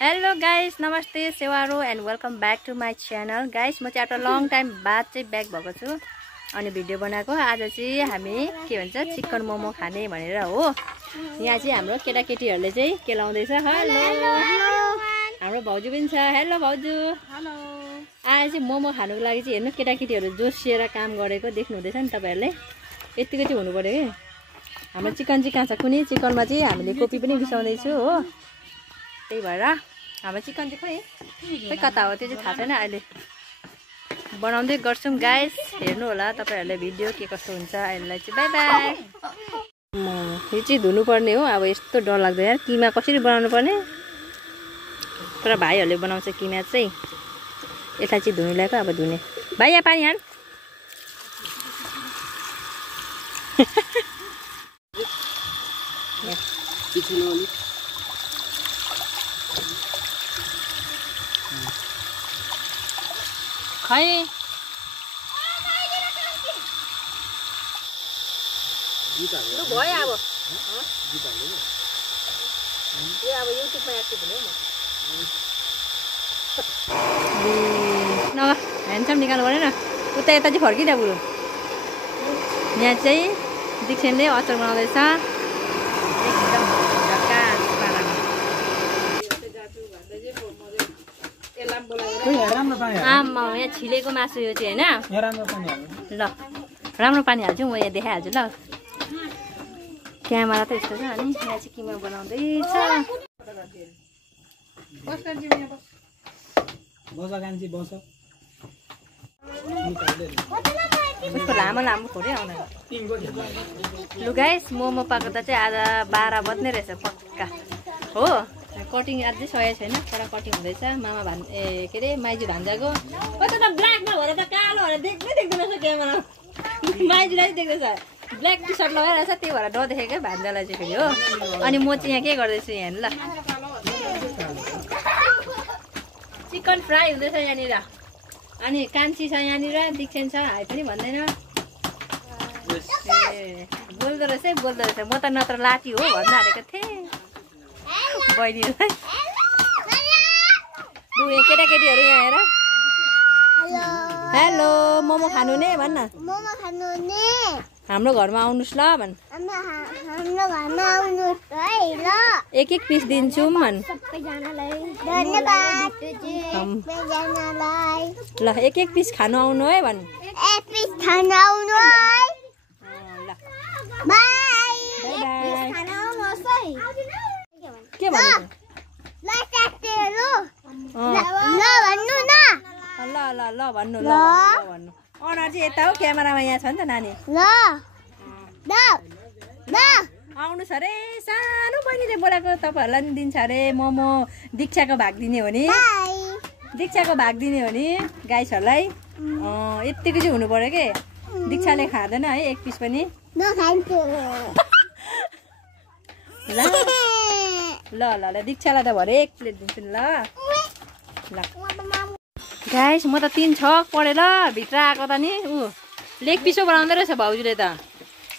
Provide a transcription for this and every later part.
Hello guys, नमस्ते सेवारो and welcome back to my channel. Guys, म चाहिँ आफ्टर लङ टाइम बाद चाहिँ ब्याक भएको छु अनि भिडियो बनाएको। आज चाहिँ हामी के भन्छ चिकन मोमो खाने भनेर हो। यहाँ चाहिँ हाम्रो केटाकेटीहरूले चाहिँ केलाउँदैछ। हेलो, हाम्रो भाउजू पनि छ। हेलो भाउजू। हेलो। आज चाहिँ मोमो खानुको लागि चाहिँ हेर्नु केटाकेटीहरू जोसिएर काम गरेको देख्नु हुँदैछ नि तपाईहरुले। यतिको चाहिँ हुनु पर्यो के। हाम्रो चिकन चाहिँ कहाँ छ कुनै चिकनमा चाहिँ हामीले कोपी पनि बिसाउँदैछु हो। त्यही भएर हाम्रो चिकन चाहिँ खोइ कता हो त्यो चाहिँ थाहा छैन। अहिले बनाउँदै गर्छौँ गाइस, हेर्नु होला तपाईहरुले भिडियो के कस्तो हुन्छ। अहिलेलाई चाहिँ बाइ बाइ। यो चाहिँ धुनुपर्ने हो। अब यस्तो डर लाग्दैन यार, किमा कसरी बनाउनु पर्ने। तर भाइहरूले बनाउँछ किमा चाहिँ। यसलाई चाहिँ धुनु ल्याएको, अब धुने। भाइ यहाँ पानी हाल। खै लु भयो अब। यो अब युट्युबमा एक्टिभ हुने हो म। न ह्यान्डसम निकाल्नु परेन। उता यता चाहिँ फर्किँदा बुढो। यहाँ चाहिँ दीक्षेनले अचार बनाउँदैछ एकदम झकास पारामा। आमा यहाँ छिलेको मासु यो चाहिँ होइन। ल राम्रो पानी हाल्छु म, यहाँ देखाइहाल्छु ल। क्यामेरा त यस्तो छ अनि यहाँ चाहिँ किमा बनाउँदैछ। उसको लामो लामो खोरे आउन। लु गाइस, मोमो पाक्दा चाहिँ आज 12 बज्ने रहेछ पक्का हो। कटिङ अझै सकेको छैन, तर कटिङ हुँदैछ। मामा के अरे माइजू भान्जाको। ब्ल्याकमा भएर त कालो भएर देख्नै देख्दैन रहेछ क्यामेरा। माइजूलाई देख्दैछ ब्ल्याक टी सर्ट लगाएर रहेछ, त्यही भएर नदेखेको भान्जालाई चाहिँ फेरि हो। अनि म चाहिँ यहाँ के गर्दैछु यहाँ ल, चिकन फ्राई हुँदैछ यहाँनिर। अनि कान्छी छ यहाँनिर, दीक्षेन छ, हाई पनि भन्दैन। ए बोल्दो रहेछ है, बोल्दो रहेछ। म त नत्र लाठी हो भन्न हालेको थिएँ बहिनीलाई। लु यहाँ केटाकेटीहरू यहाँ हेर। हेलो, मोमो खानु ने भन्न। मोमो खानु ने हाम्रो घरमा आउनुस् ल भन्। हाम्रो घरमा आउनुस् है ल। एक एक पिस दिन्छौँ भन्। सबैजनालाई धन्यवाद सबैजनालाई। ल एक एक पिस खानु आउनु है भन्। एक पिस खानु आउनु है। ल बाइ। Bye bye. खानु आउनुहोस् है। के भन्नु ल साथीहरु ल भन्नु न। ल ल ल भन्नु ल भन्नु। अनर चाहिँ यता हो, क्यामेरामा यहाँ छ नि त नानी। ल ल ल आउनुहोस् अरे। सानो बहिनीले बोलाएको, तपाईँहरूलाई नि दिन्छ अरे मोमो। दीक्षाको भाग दिने हो नि, दीक्षाको भाग दिने हो नि गाइसहरूलाई। यत्तिको चाहिँ हुनु पर्यो के। दीक्षाले खाँदैन है एक पिस पनि। म खान्छु। ल ल ल दीक्षालाई त भरे एक प्लेट दिन्छु नि ल। ल गाइस, म त 3 छक पढेँ ल। भित्र आएको त नि लेग पिसो बनाउँदै रहेछ भाउजूले त।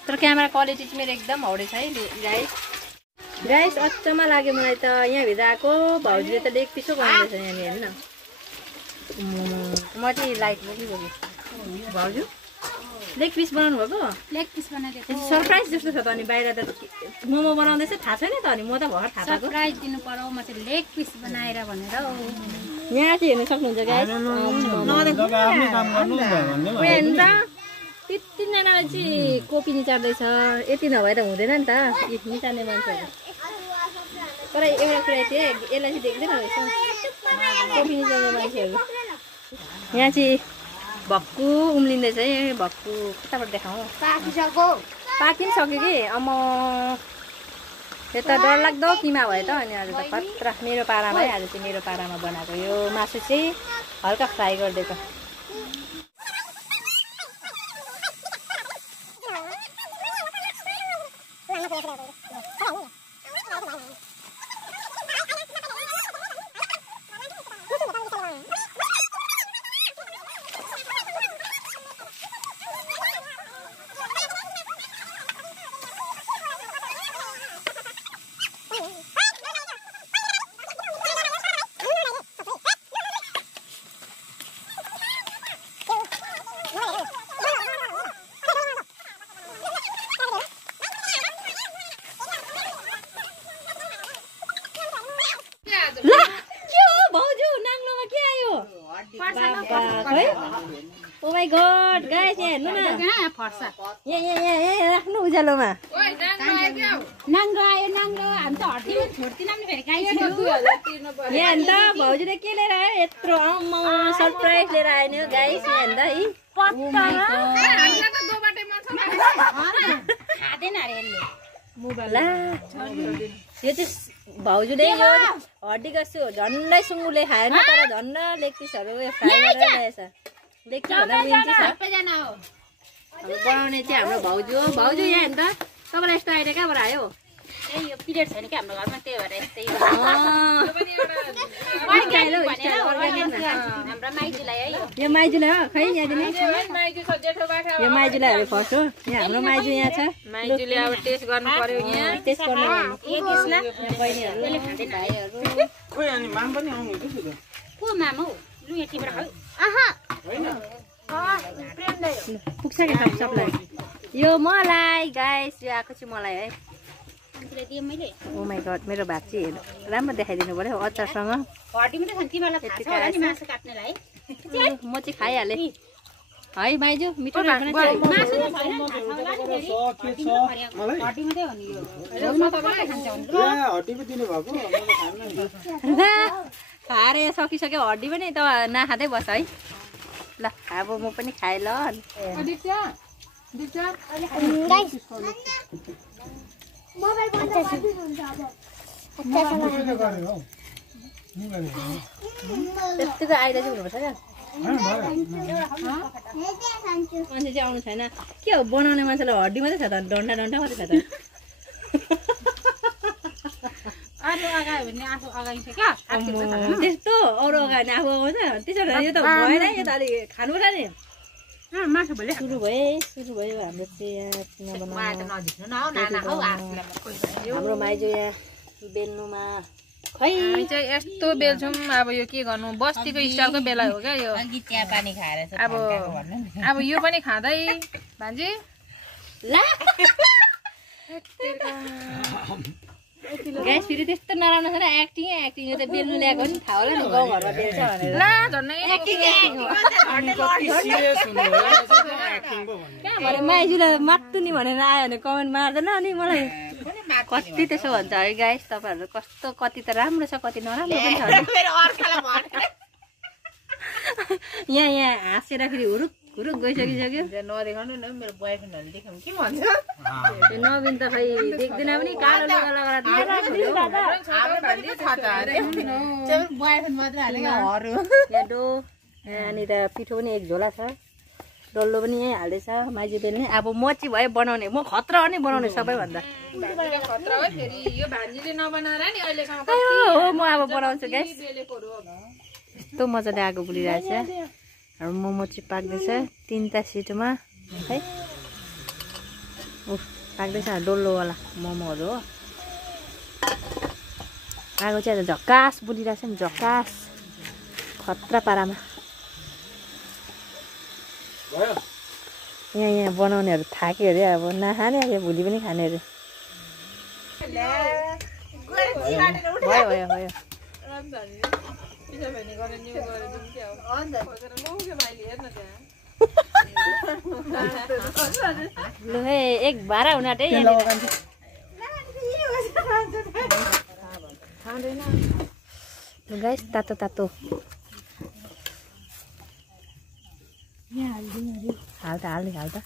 तर क्यामेरा क्वालिटी चाहिँ मेरो एकदम हाउडे छ है गाइस। गाइस अचम्म लाग्यो मलाई त। यहाँभित्र आएको भाउजूले त लेग पिसो बनाउँदैछ यहाँनिर हेर्नु न। म चाहिँ लाइट बोकिबोकी। भाउजू लेग पिस बनाउनु भएको? लेग पिस बनाइदिएको। सरप्राइज जस्तो छ त। अनि बाहिर त मोमो बनाउँदैछ थाहा छैन त। अनि म त भर्खर थाहा पाएको। सरप्राइज दिनु पर्यो, म चाहिँ लेग पिस बनाएर भनेर। यहाँ चाहिँ हेर्नु सक्नुहुन्छ गाइस। त्यतिजनाले चाहिँ कोपी निचार्दैछ। यति नभए त हुँदैन नि त निचार्ने मान्छेहरू। तर एउटा कुरा थियो, यसलाई चाहिँ देख्दैन रहेछ कोपी निचार्ने मान्छेहरू। यहाँ चाहिँ भक्कु उम्लिँदैछ है। भक्कु कताबाट देखाउँ? पाकिसक्यो। पाकि पनि सक्यो कि। यो त डरलाग्दो किमा भयो त। अनि आज त खतरा मेरो पारामा है। आज चाहिँ मेरो पारामा बनाएको यो मासु चाहिँ हल्का फ्राई गरिदिएको। खै ओ माई गॉड गाइस यहाँ हेर्नु न कहाँ फर्छ यहाँ राख्नु उज्यालोमा नाङ्गो आयो नाङ्गो हामी त हड्डीमा छोड्दिनँ नि फेरि गाई यहाँ हेर्नु त भाउजूले के लिएर आयो यत्रो सरप्राइज लिएर आयो नि गाइस यहाँ हेर्नु त खाँदैन अरे यसले ला यो चाहिँ भाउजूले यो हड्डी गर्छु झन्डै सुँगुरले खाएन तर झन्ड लेग पिसहरू फ्राई गरेर ल्याएछ लेग पिस भन्दा लिन्ची छ सबैजना हो अब बनाउने चाहिँ हाम्रो भाउजू हो भाउजू यहाँ हेर्नु त तपाईँलाई यस्तो आइडिया कहाँबाट आयो त्यही यो पिरियड छैन कि हाम्रो घरमा त्यही भएर यस्तै हाम्रो माइजूलाई है यो माइजूलाई हो खै यहाँ दिने यो माइजूलाईहरू फर्स्ट हो यहाँ हाम्रो माइजू यहाँ छ माइजूले अब टेस्ट गर्नु पर्यो यहाँ टेस्ट गर्नु को मामा हौ लु यहाँ टिपेर खाऊ पुग्छ कि सबलाई यो मलाई गाइस यो आएको चाहिँ मलाई है मान्छेले दिएँ मैले ओ माई गड मेरो भाग चाहिँ राम्रो देखाइदिनु पर्यो अचारसँग हड्डी मात्रै छ नि तिमीलाई थाहा छ होला नि मासु काट्नेलाई म चाहिँ खाइहालेँ है माइजू मिठो मासु त छैन थाहा छ होला नि फेरि हड्डी मात्रै हो नि यो रोजमा त कसले खान्छ भने खाएर सकिसक्यो हड्डी पनि त नखाँदै बस है ल अब म पनि खाएँ ल त्यतिको आइले चाहिँ हुनुपर्छ क्या मान्छे चाहिँ आउनु छैन के हो बनाउने मान्छेलाई हड्डी मात्रै छ त डन्डा मात्रै छ त आफू अगायो भने आफू अगाइन्छ क्या त्यस्तो अरू अगायो भने आफू आउँछ त्यसो भए यो त भएन यो त अलिक खानुपर्छ नि मासु भोलि सुरु भयो हाम्रो हाम्रो माइजू यहाँ बेल्नुमा खै हामी चाहिँ यस्तो बेल्छौँ अब यो के गर्नु बस्तीको स्टाइलको बेला हो क्या यो चिया पानी खाएर अब यो पनि खाँदै भान्जी ला ग्यास फेरि त्यस्तो नराम्रो छैन एक्टिङ यो त बेल्नु ल्याएको नि थाहा होला नि गाउँघरमा बेल्छ भनेर ला झन्डै कहाँबाट माइजूलाई मात्तु नि भनेर आयो भने कमेन्ट मार्दैन अनि मलाई कति त्यसो भन्छ है गाइस तपाईँहरू कस्तो कति त राम्रो छ कति नराम्रो पनि छ यहाँ हाँसेर फेरि हुरुक गइसकिसक्यो नदेखाउनु न मेरो बोयफ्रेन्डहरूले देखाउनु के भन्छ नवीन त खै देख्दैन पनि कालो लुगा लगाएर यहाँनिर पिठो पनि एक झोला छ डल्लो पनि यहीँ हाल्दैछ माइजू बेल्ने अब म चाहिँ भयो बनाउने म खतरा नै बनाउने सबैभन्दा खतरा हो फेरि यो भान्जीले नबनाएर नि अहिलेसम्म हो म अब बनाउँछु ग्यास यस्तो मजाले आगो बुलिरहेछ अब मोमो चाहिँ पाक्दैछ 3टा सिटोमा है पाक्दैछ डल्लोवाला मोमोहरू हो आगो चाहिँ झक्कास बुलिरहेछ नि झक्कास खतरा पारामा यहाँ बनाउनेहरू थाक्यो अरे अब नखाने अरे भोलि पनि खाने अरे भयो लु है एक भाडा हुन आँटे गाइस तातो हाल त